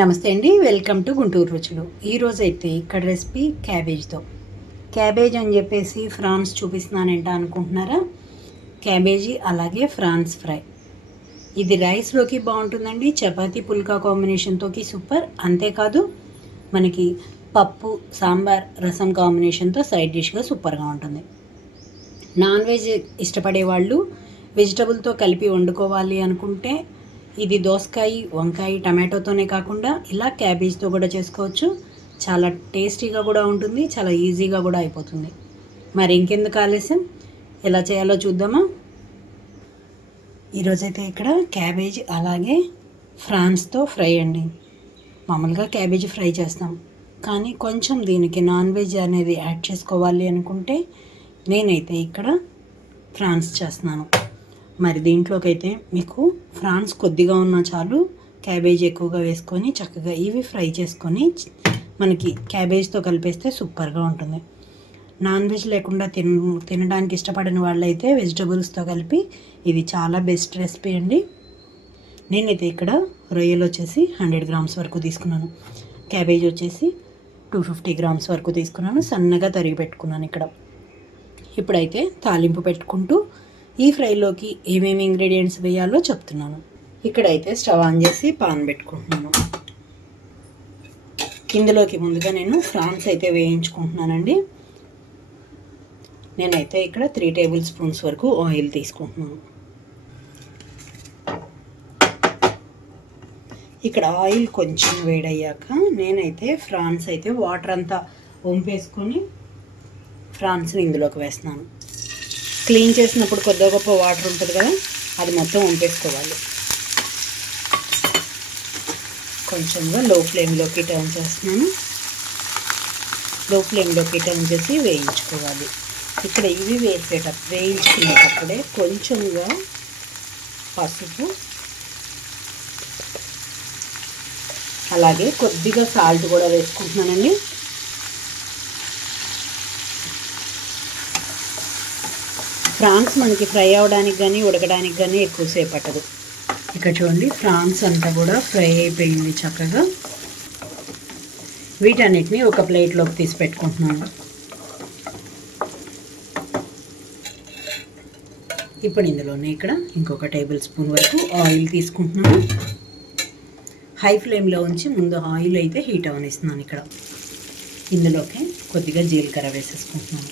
నమస్తే అండి, welcome to Guntur రుచులు. ఈరోజైతే ఇక్కడ రెసిపీ క్యాబేజ్తో. క్యాబేజ్ అని చెప్పేసి ఫ్రాన్స్ చూపిస్తున్నానంట అనుకుంటున్నారా? క్యాబేజీ అలాగే ఫ్రాన్స్ ఫ్రై. ఇది రైస్లోకి బాగుంటుందండి, చపాతీ పుల్కా కాంబినేషన్తోకి సూపర్. అంతేకాదు మనకి పప్పు సాంబార్ రసం కాంబినేషన్తో సైడ్ డిష్గా సూపర్గా ఉంటుంది. నాన్ వెజ్ ఇష్టపడే వాళ్ళు వెజిటబుల్తో కలిపి వండుకోవాలి అనుకుంటే ఇది దోసకాయ, వంకాయ, టమాటోతోనే కాకుండా ఇలా క్యాబేజ్తో కూడా చేసుకోవచ్చు. చాలా టేస్టీగా కూడా ఉంటుంది, చాలా ఈజీగా కూడా అయిపోతుంది. మరి ఇంకెందుకు ఆలస్యం, ఎలా చేయాలో చూద్దామా? ఈరోజైతే ఇక్కడ క్యాబేజ్ అలాగే ఫ్రాన్స్తో ఫ్రై అండి. మామూలుగా క్యాబేజ్ ఫ్రై చేస్తాం, కానీ కొంచెం దీనికి నాన్ వెజ్ అనేది యాడ్ చేసుకోవాలి అనుకుంటే నేనైతే ఇక్కడ ఫ్రాన్స్ చేస్తున్నాను. మరి దీంట్లోకైతే మీకు ఫ్రాన్స్ కొద్దిగా ఉన్నా చాలు, క్యాబేజ్ ఎక్కువగా వేసుకొని చక్కగా ఇవి ఫ్రై చేసుకొని మనకి క్యాబేజ్తో కలిపేస్తే సూపర్గా ఉంటుంది. నాన్ వెజ్ లేకుండా తినడానికి ఇష్టపడిన వాళ్ళైతే వెజిటబుల్స్తో కలిపి ఇది చాలా బెస్ట్ రెసిపీ అండి. నేనైతే ఇక్కడ రొయ్యలు వచ్చేసి 100 గ్రామ్స్ వరకు తీసుకున్నాను, క్యాబేజ్ వచ్చేసి 250 గ్రామ్స్ వరకు తీసుకున్నాను, సన్నగా తరిగి పెట్టుకున్నాను. ఇప్పుడైతే తాలింపు పెట్టుకుంటూ ఈ ఫ్రైలోకి ఏమేమి ఇంగ్రీడియంట్స్ వేయాలో చెప్తున్నాను. ఇక్కడైతే స్టవ్ ఆన్ చేసి పాన్ పెట్టుకుంటున్నాను. ఇందులోకి ముందుగా నేను ఫ్రాన్స్ అయితే వేయించుకుంటున్నానండి. నేనైతే ఇక్కడ 3 టేబుల్ స్పూన్స్ వరకు ఆయిల్ తీసుకుంటున్నాను. ఇక్కడ ఆయిల్ కొంచెం వేడయ్యాక నేనైతే ఫ్రాన్స్ అయితే వాటర్ అంతా వంపేసుకొని ఫ్రాన్స్ని ఇందులోకి వేస్తున్నాను. క్లీన్ చేసినప్పుడు కొద్దిగా గొప్ప వాటర్ ఉంటుంది కదా, అది మొత్తం వంపేసుకోవాలి. కొంచెంగా లో ఫ్లేమ్లోకి టర్న్ చేస్తున్నాను. లో ఫ్లేమ్లోకి టర్న్ చేసి వేయించుకోవాలి. ఇక్కడ ఇవి వేయించుకునేటప్పుడే కొంచెంగా పసుపు అలాగే కొద్దిగా సాల్ట్ కూడా వేసుకుంటున్నానండి. ఫ్రాన్స్ మనకి ఫ్రై అవ్వడానికి కానీ ఉడకడానికి కానీ ఎక్కువసేపు పట్టదు. ఇక్కడ చూడండి, ఫ్రాన్స్ అంతా కూడా ఫ్రై అయిపోయింది చక్కగా. వీటన్నిటిని ఒక ప్లేట్లోకి తీసి పెట్టుకుంటున్నాను. ఇప్పుడు ఇందులోనే ఇక్కడ ఇంకొక టేబుల్ స్పూన్ వరకు ఆయిల్ తీసుకుంటున్నాను. హై ఫ్లేమ్లో ఉంచి ముందు ఆయిల్ అయితే హీట్ అవనిస్తున్నాను. ఇక్కడ ఇందులోకి కొద్దిగా జీలకర్ర వేసేసుకుంటున్నాను.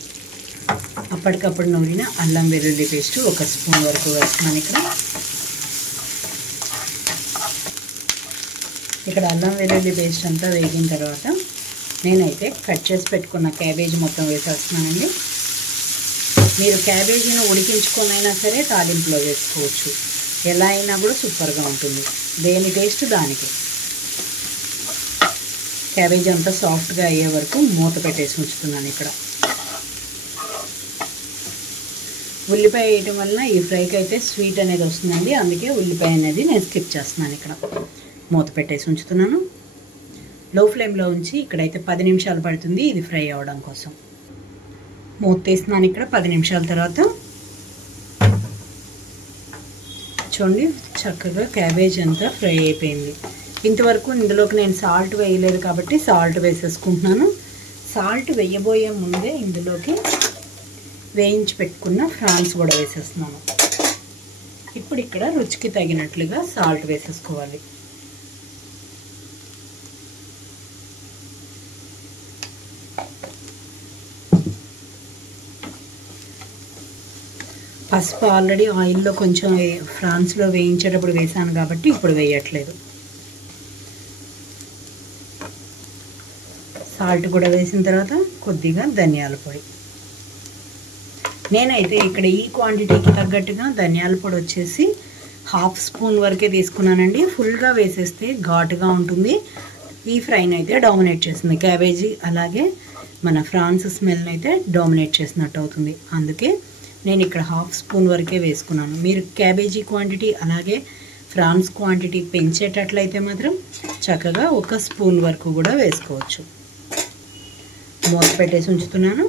అప్పటికప్పుడు నూరిన అల్లం వెల్లుల్లి పేస్ట్ 1 స్పూన్ వరకు వేస్తున్నాను. ఇక్కడ అల్లం వెల్లుల్లి పేస్ట్ అంతా వేగిన తర్వాత నేనైతే కట్ చేసి పెట్టుకున్న క్యాబేజ్ మొత్తం వేసేస్తున్నానండి. మీరు క్యాబేజీని ఉడికించుకొనైనా సరే తాలింపులో వేసుకోవచ్చు, ఎలా అయినా కూడా సూపర్గా ఉంటుంది. దేని టేస్ట్ దానికి. క్యాబేజీ అంతా సాఫ్ట్గా అయ్యే వరకు మూత పెట్టేసి ఉంచుతున్నాను. ఇక్కడ ఉల్లిపాయ వేయటం వలన ఈ ఫ్రైకి అయితే స్వీట్ అనేది వస్తుందండి, అందుకే ఉల్లిపాయ అనేది నేను స్కిప్ చేస్తున్నాను. ఇక్కడ మూత పెట్టేసి ఉంచుతున్నాను. లో ఫ్లేమ్లో ఉంచి ఇక్కడైతే 10 నిమిషాలు పడుతుంది ఇది ఫ్రై అవ్వడం కోసం. మూత తీస్తున్నాను. ఇక్కడ 10 నిమిషాల తర్వాత చూడండి, చక్కగా క్యాబేజ్ అంతా ఫ్రై అయిపోయింది. ఇంతవరకు ఇందులోకి నేను సాల్ట్ వేయలేదు కాబట్టి సాల్ట్ వేసేసుకుంటున్నాను. సాల్ట్ వేయబోయే ముందే ఇందులోకి వేయించి పెట్టుకున్న ఫ్రాన్స్ కూడా వేసేస్తున్నాను. ఇప్పుడు ఇక్కడ రుచికి తగినట్లుగా సాల్ట్ వేసేసుకోవాలి. పసుపు ఆల్రెడీ ఆయిల్లో కొంచెం ఫ్రాన్స్లో వేయించేటప్పుడు వేసాను కాబట్టి ఇప్పుడు వేయట్లేదు. సాల్ట్ కూడా వేసిన తర్వాత కొద్దిగా ధనియాల పొడి. నేనైతే ఇక్కడ ఈ క్వాంటిటీకి తగ్గట్టుగా ధనియాల పొడి వచ్చేసి 1/2 స్పూన్ వరకే తీసుకున్నానండి. ఫుల్గా వేసేస్తే ఘాటుగా ఉంటుంది, ఈ ఫ్రైని అయితే డామినేట్ చేస్తుంది. క్యాబేజీ అలాగే మన ఫ్రాన్స్ స్మెల్ని అయితే డామినేట్ చేసినట్టు అవుతుంది. అందుకే నేను ఇక్కడ 1/2 స్పూన్ వరకే వేసుకున్నాను. మీరు క్యాబేజీ క్వాంటిటీ అలాగే ఫ్రాన్స్ క్వాంటిటీ పెంచేటట్లయితే మాత్రం చక్కగా 1 స్పూన్ వరకు కూడా వేసుకోవచ్చు. మూత పెట్టేసి ఉంచుతున్నాను.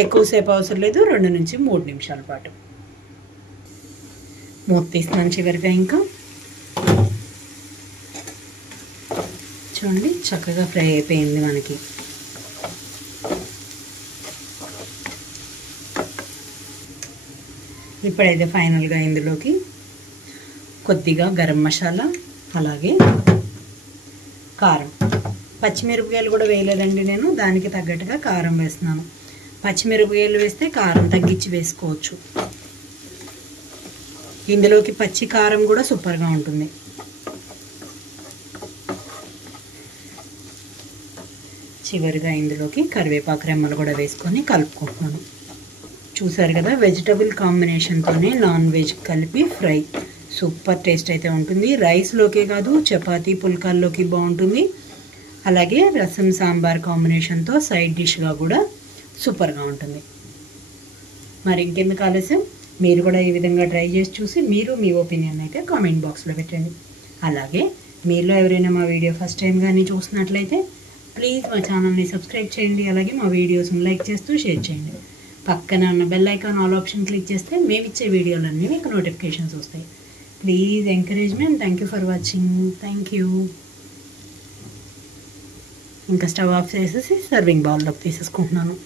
ఎక్కువసేపు అవసరం లేదు, 2 నుంచి 3 నిమిషాల పాటు. మూత తీస్తున్నాను చివరిగా. ఇంకా చూడండి చక్కగా ఫ్రై అయిపోయింది మనకి. ఇప్పుడైతే ఫైనల్గా ఇందులోకి కొద్దిగా గరం మసాలా, అలాగే కారం, పచ్చిమిరపకాయలు కూడా వేయలేదండి నేను, దానికి తగ్గట్టుగా కారం వేస్తున్నాను. పచ్చిమిరపకాయలు వేస్తే కారం తగ్గించి వేసుకోవచ్చు. ఇందులోకి పచ్చి కారం కూడా సూపర్గా ఉంటుంది. చివరిగా ఇందులోకి కరివేపాకు రెమ్మలు కూడా వేసుకొని కలుపుకుంటున్నాను. చూసారు కదా, వెజిటబుల్ కాంబినేషన్తోనే నాన్ వెజ్ కలిపి ఫ్రై సూపర్ టేస్ట్ అయితే ఉంటుంది. రైస్లోకే కాదు, చపాతీ పుల్కాల్లోకి బాగుంటుంది. అలాగే రసం సాంబార్ కాంబినేషన్తో సైడ్ డిష్గా కూడా సూపర్గా ఉంటుంది. మరి ఇంకెందుకు ఆలస్యం, మీరు కూడా ఈ విధంగా ట్రై చేసి చూసి మీరు మీ ఒపీనియన్ అయితే కామెంట్ బాక్స్లో పెట్టండి. అలాగే మీలో ఎవరైనా మా వీడియో ఫస్ట్ టైం కానీ చూసినట్లయితే ప్లీజ్ మా ఛానల్ని సబ్స్క్రైబ్ చేయండి. అలాగే మా వీడియోస్ని లైక్ చేస్తూ షేర్ చేయండి. పక్కన ఉన్న bell icon all option click చేస్తే మేము ఇచ్చే వీడియోలన్నీ మీకు నోటిఫికేషన్స్ వస్తాయి. Please encouragement. Thank you for watching. Thank you. ఇంకా స్టవ్ ఆఫ్ చేసేసి సర్వింగ్ బౌల్లోకి తీసేసుకుంటున్నాను.